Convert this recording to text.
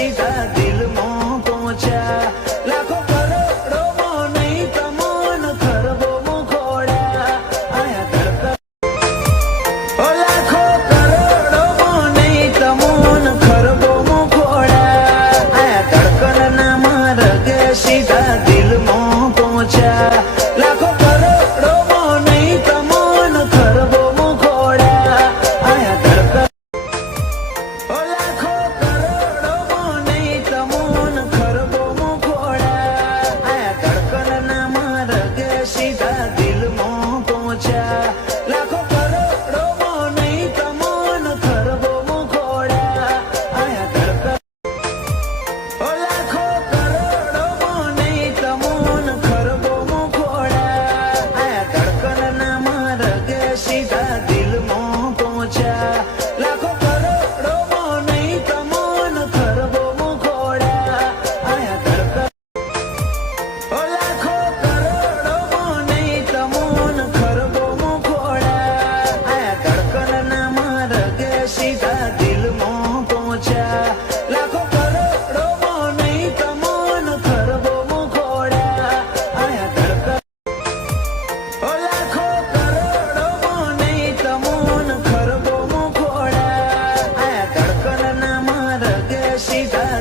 સીધા દિલમાં પહોંચ્યા. લાખો કરોડોમાં નહીં તમોન ખરબો મુખોડા આયા ધડકન. ઓ લાખો કરોડોમાં નહીં તમોન ખરબો મુખોડા આયા ધડકન ના માર્ગે સીધા દિલમાં પહોંચ્યા. લાખો કરોડોમાં નહીં તમોન ખરબો મુખોડા આયા ધડકન. ઓ લાખો કરોડોમાં નહીં તમોન ખરબો મુખોડા આયા ધડકન ના માર્ગે સીધા દિલમાં પહોંચ્યા. લાખો કરોડોમાં નહીં તમોન ખરબો મુખોડા આયા ધડકન. ઓ લાખો કરોડોમાં નહીં તમોન ખરબો મુખોડા આયા ધડકન ના માર્ગે સીધા દિલમાં પહોંચ્યા. લાખો કરોડોમાં નહીં તમોન ખરબો મુખોડા આયા ધડકન. ઓ લાખો કરોડોમાં નહીં તમોન ખરબો મુખોડા આયા ધડકન ના માર્ગે સીધા દિલમાં પહોંચ્યા. લાખો કરોડોમાં નહીં તમોન ખરબો મુખોડા આયા ધડકન. ઓ લાખો કરોડોમાં નહીં તમોન ખરબો મુખોડા આયા ધડકન ના માર્ગે સીધા